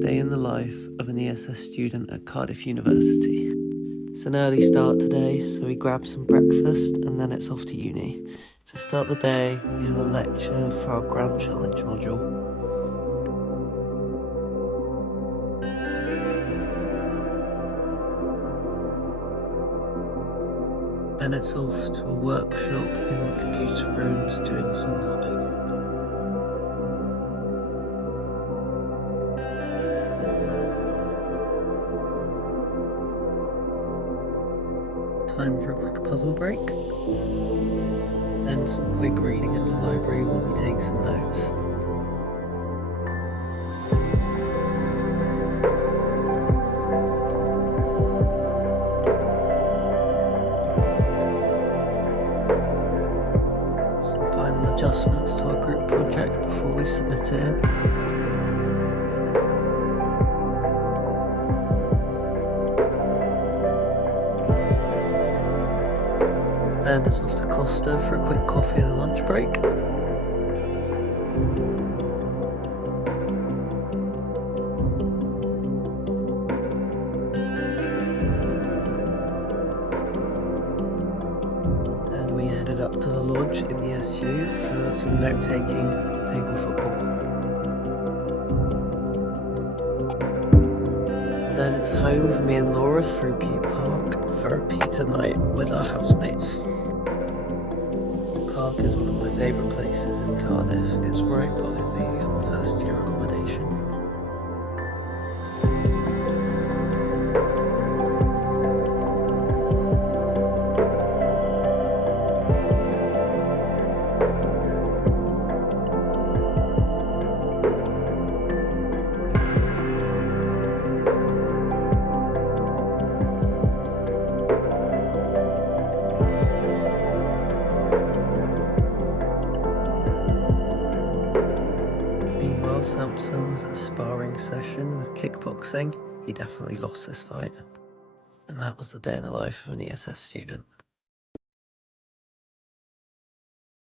Day in the life of an ESS student at Cardiff University. It's an early start today, so we grab some breakfast and then it's off to uni. To start the day, we have a lecture for our Grand Challenge module. Then it's off to a workshop in the computer rooms doing some modding. Time for a quick puzzle break. Then some quick reading in the library while we take some notes. Some final adjustments to our group project before we submit it in. Then it's off to Costa for a quick coffee and a lunch break. Then we headed up to the lodge in the SU for some note-taking for table football. Then it's home for me and Laura through Butte Park for a pizza night with our housemates. Park is one of my favourite places in Cardiff. It's right by the first year accommodation. Mae Samson was at a sparring session with kickboxing. He definitely lost this fight. And that was the day in the life of an ESS student.